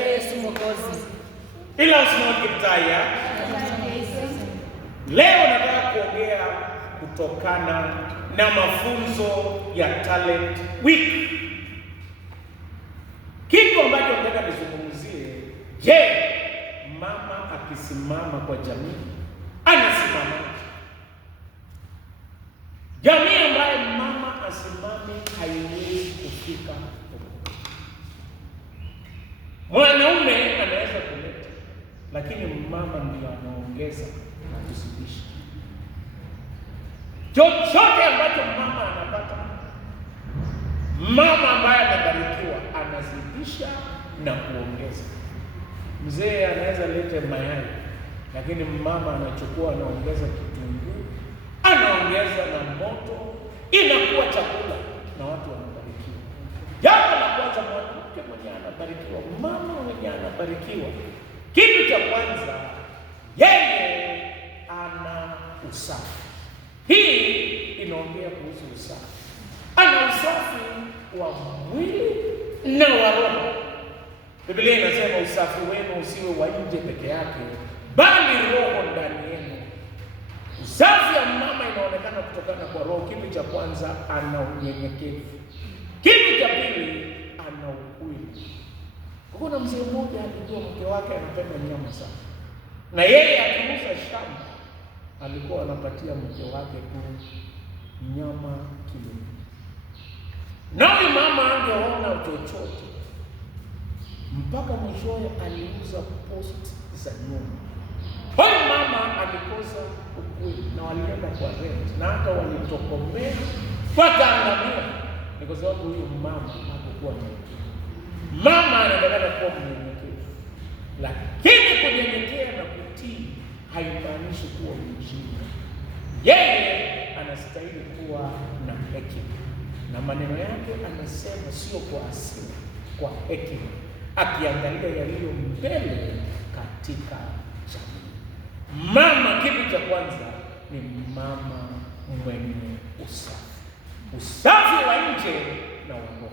Yesu Mwokozi. Ila usinokitaya. Leo nataka kuongea kutokana na mafunzo ya Talent Week. Kitu ambacho nataka nizungumzie, je, mama akisimama kwa jamii anasimama? Jamii ambayo mama asimame haiwezi kufika. Mwanaume anaweza kuleta, lakini mama ndio anaongeza na kuzidisha. Chochote ambacho mama anapata, mama ambaye amebarikiwa anazidisha na kuongeza. Mzee anaweza leta mayai, lakini mama anachukua anaongeza kitunguu, anaongeza na moto, inakuwa chakula na watu wanabarikiwa. Jambo la kwanza, mwanamke mwenye anabarikiwa, mama mwenye anabarikiwa, kitu cha kwanza, yeye ana usafi. Hii inaongea kuhusu usafi. Ana usafi wa mwili na wa roho. Biblia inasema usafi wenu usiwe wa nje peke yake, bali roho ndani yenu. Usafi wa mama inaonekana kutokana kwa roho. Kitu cha kwanza, ana unyenyekevu. Kitu cha pili, ana ukweli. Kuna mzee mmoja alijua mke wake anapenda nyama sana, na yeye akiuza shamba alikuwa anapatia mke wake tu nyama kilo. Naye mama angeona chochote, mpaka mwishowe aliuza post za nyumba. Huyu mama alikosa ukweli, na walienda kwa rent, na hata walitokomea wakaangamia. Ni kwa sababu huyu mama hakukuwa mnyenyekevu. Mama anatakana kuwa mnyenyekevu, lakini kunyenyekea na kutii haimaanishi kuwa mjinga. Yeye anastahili kuwa na hekima, na maneno yake anasema sio kwa hasira, kwa hekima, akiangalia yaliyo mbele katika jamii. Mama, kitu cha kwanza ni mama mwenye usafi. Usafi wa nje na wa roho.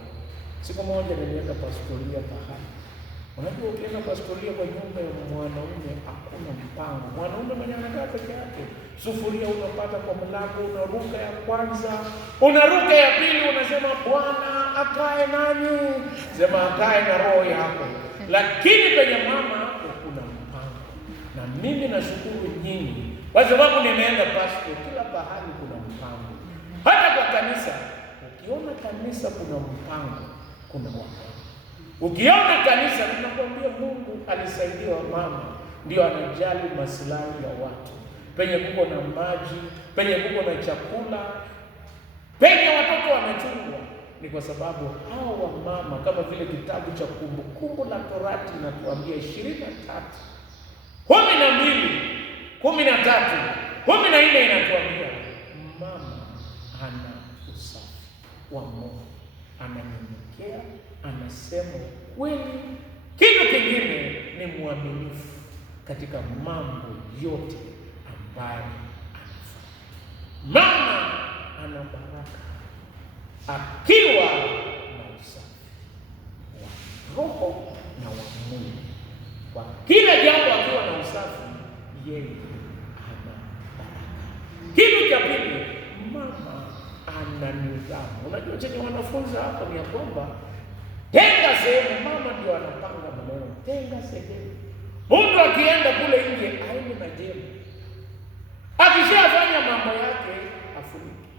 Siku moja nilienda pastoria pahali. Unajua ukienda pastoria kwa nyumba ya mwanaume hakuna mpango. Mwanaume mwenye anakaa peke yake, sufuria unapata kwa mlango, unaruka ya kwanza, unaruka ya pili, unasema Bwana akae nani? Sema akae na roho yako. Lakini penye mama hapo kuna mpango. Na mimi nashukuru nyinyi kwa sababu nimeenda pastor, kila pahali kuna mpango. Hata kwa kanisa, ukiona kanisa kuna mpango, kuna watu. Ukiona kanisa, ninakwambia Mungu alisaidia mama, ndio anajali maslahi ya watu. Penye kuko na maji, penye kuko na chakula, penye watoto wanachungwa, ni kwa sababu hao wa mama, kama vile kitabu cha Kumbukumbu la Torati inatuambia 23, 12, 13, 14 inatuambia mama ana usafi wa moyo, ananyenyekea, anasema kweli. Kitu kingine ni mwaminifu katika mambo yote ambayo anafanya. Mama ana baraka akiwa na usafi wa roho na wa mwili. Kwa kila jambo akiwa na usafi, yeye ana baraka. Kitu cha pili, mama ana nidhamu. Unajua chenye wanafunzi hapa ni ya kwamba tenga sehemu, mama ndio anapanga maneno. Tenga sehemu. Mtu akienda kule nje aende na jembe. Akishafanya mambo yake afunike.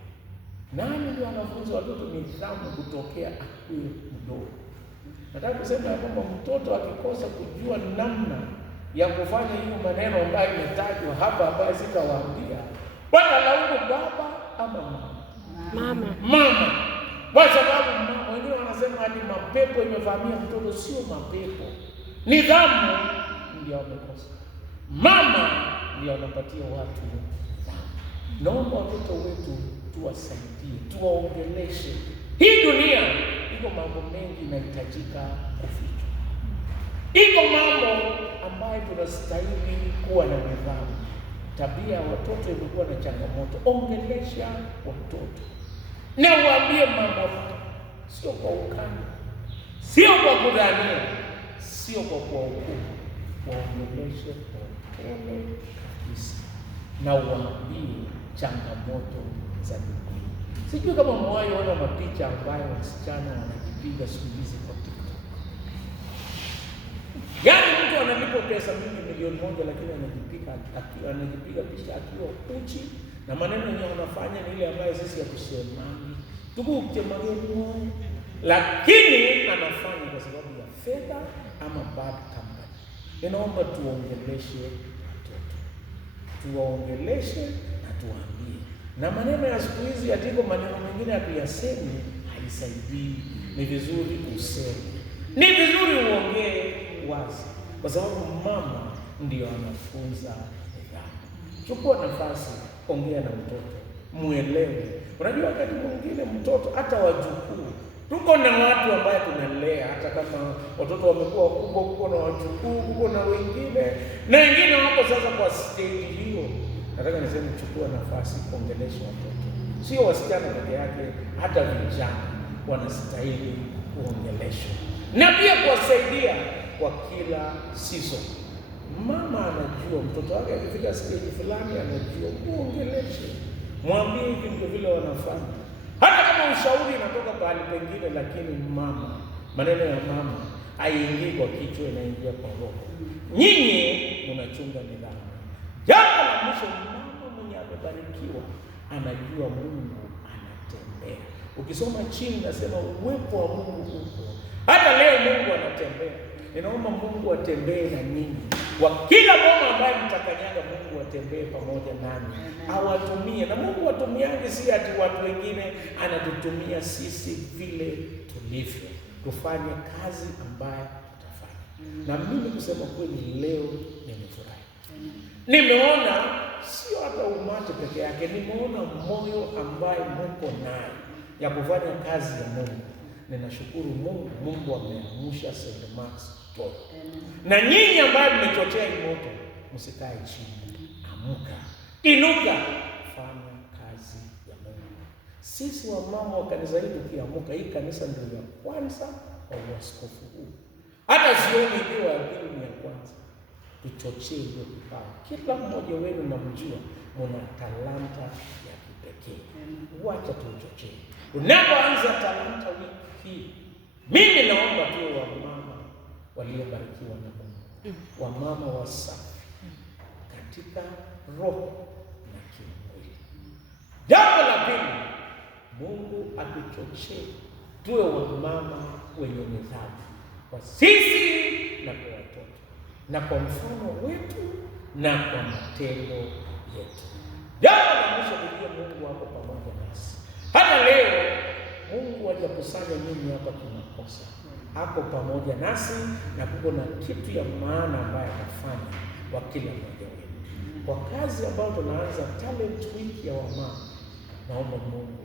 Nani ndio anafunza watoto nidhamu kutokea akiwa mdogo? Nataka kusema kwamba mtoto akikosa kujua namna ya kufanya hiyo maneno ambayo imetajwa hapa ambayo sitawaambia, watalaumu baba ama mama. Mama. Kwa sababu wengine wanasema hadi mapepo imevamia mtoto. Sio mapepo, nidhamu ndio wamekosa. Mama ndio anapatia watu nidhamu. Naomba watoto wetu tuwasaidie, tuwaongeleshe. Hii dunia iko mambo mengi inahitajika kufichwa. Iko mambo ambayo tunastahili kuwa na nidhamu. Tabia ya watoto imekuwa na changamoto. Ongelesha watoto na uambie mambo, sio kwa ukali, sio kwa kudhania, sio kwa kuwahukumu, waongeleshe kwa upole kabisa na uambie changamoto za dunia. Sijui kama mwayo ona mapicha ambayo wasichana wanajipiga siku hizi kwa TikTok. Yaani mtu analipa pesa mingi, milioni 1, lakini anajipiga picha akiwa uchi, na maneno yenye wanafanya ni ile ambayo sisi hatusemani. Tukuchemageni, lakini anafanya kwa sababu ya fedha ama bad company. Ninaomba tuongeleshe watoto, tuwaongeleshe na tuambie. Na maneno ya siku hizi atiko maneno mengine hatuyasemi, haisaidii. Ni vizuri useme, ni vizuri uongee wazi, kwa sababu mama ndio anafunza nidhamu. Chukua nafasi, ongea na mtoto, muelewe. Unajua wakati mwingine mtoto, hata wajukuu, tuko na watu ambaye tunalea, hata kama watoto wamekuwa kubwa, kuko na wajukuu, kuko na wengine, na wengine wako sasa kwa stage hiyo. Nataka niseme, chukua nafasi, ongelesha watoto. Sio wasichana peke yake, hata vijana wanastahili kuongeleshwa, na pia kuwasaidia kwa kila season. Mama anajua mtoto wake akifika stage fulani, anajua, muongeleshe, mwambie hivi ndio vile wanafanya. Hata kama ushauri inatoka pahali pengine, lakini mama, maneno ya mama haiingii kwa kichwa, inaingia kwa roho. Nyinyi mnachunga nidhamu. Jambo la mwisho, mama mwenye amebarikiwa anajua Mungu anatembea. Ukisoma chini nasema uwepo wa Mungu uko. Hata leo Mungu anatembea. Ninaomba Mungu atembee na nyinyi. Kwa kila boma ambaye mtakanyaga, Mungu atembee pamoja nani, awatumie. Na Mungu watumiange si ati watu wengine, anatutumia sisi vile tulivyo, tufanye kazi ambayo tutafanya. Na mimi kusema kweli, leo nimefurahi. Nimeona sio hata umati peke yake, nimeona moyo ambaye mko naye ya kufanya kazi ya Mungu. Ninashukuru Mungu. Mungu ameamsha St. Mark's Pole. Na nyinyi ambaye mmechochea hii moto, msikae chini. Amka, inuka, fanya kazi ya Mungu. Sisi wamama wa kanisa hili tukiamka, hii kanisa ndio ya kwanza kwa uaskofu huu. Hata sioni ndio ya pili, ni ya kwanza. Tuchochee hiyo kipawa. Kila mmoja wenu namjua mna talanta ya kipekee. Wacha tuchochee. Unapoanza talanta wiki hii, mimi naomba tu wamama waliobarikiwa na Mungu, wamama wasafi katika roho na kimwili. Jambo la pili, Mungu atuchochee tuwe wamama wenye nidhamu kwa sisi na kwa watoto, na kwa mfano wetu na kwa matendo yetu. Jambo la mwisho, Mungu wako pamoja nasi. Hata leo Mungu hajakusanya nyinyi hapa kimakosa. Ako pamoja nasi, na kuko na kitu ya maana ambayo anafanya kwa kila mmoja wetu. Kwa kazi ambayo tunaanza talent week ya wamama, naomba Mungu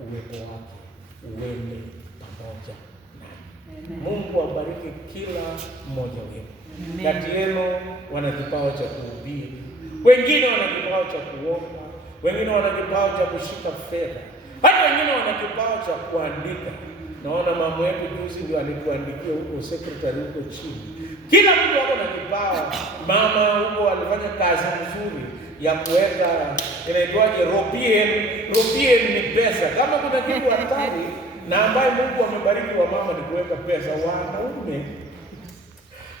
uwepo wake uende pamoja nasi. Mungu abariki kila mmoja wetu. Kati yenu wana kipawa cha kuhubiri, wengine wana kipawa cha kuomba, wengine wana kipawa cha kushika fedha, hata wengine wana kipawa cha kuandika. Naona mama yetu juzi ndio alikuandikia huko secretary huko chini. Kila mtu wako na kipawa. Mama huko alifanya kazi nzuri ya kuweka, inaitwaje, ropien ni pesa. Kama kuna kitu hatari na ambaye Mungu amebariki wa mama ni kuweka pesa. Wanaume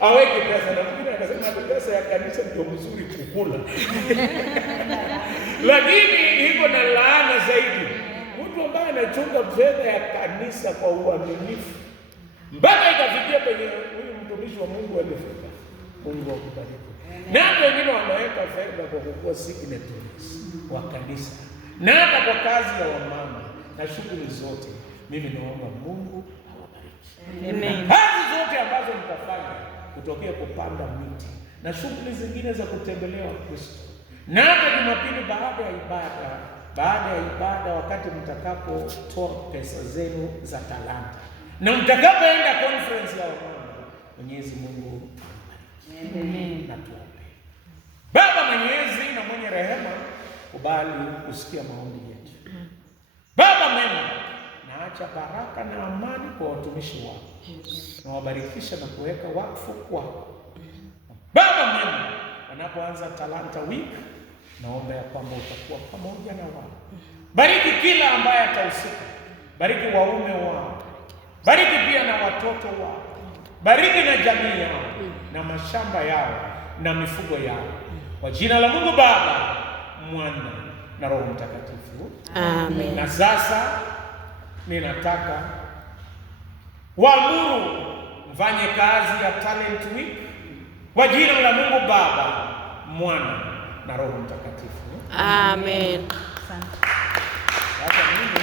aweke pesa, na mwingine akasema pesa ya kanisa ndio mzuri kukula. Lakini iko na laana zaidi mtu ambaye anachunga fedha ya kanisa kwa uaminifu mpaka ikafikia penye huyu mtumishi wa Mungu alifika. Mungu akubariki. Na wengine wanaweka fedha kwa kuwa signatories wa kanisa, na hata kwa kazi ya wamama na shughuli zote. Mimi naomba Mungu awabariki. Amen. Kazi zote ambazo mtafanya, kutokea kupanda miti na shughuli zingine za kutembelea Wakristo, na hata Jumapili baada ya ibada, wakati mtakapotoa pesa zenu za talanta na mtakapoenda conference ya wamama, Mwenyezi Mungu awabariki. Amen. Na tuombe. Baba Mwenyezi na mwenye rehema, kubali kusikia maombi yetu. Baba mwema, naacha baraka na amani kwa watumishi wako. nawabarikisha na kuweka wakfu kwako. Baba mwema, wanapoanza Talanta Week, naomba ya kwamba utakuwa pamoja na wao. Bariki kila ambaye atahusika, bariki waume wao, bariki pia na watoto wao, bariki na jamii yao na mashamba yao na mifugo yao, kwa jina la Mungu Baba, Mwana na Roho Mtakatifu. Amen. Na sasa ninataka waamuru mfanye kazi ya Talent Week kwa jina la Mungu Baba, Mwana na Roho Mtakatifu. Amen. Sasa mimi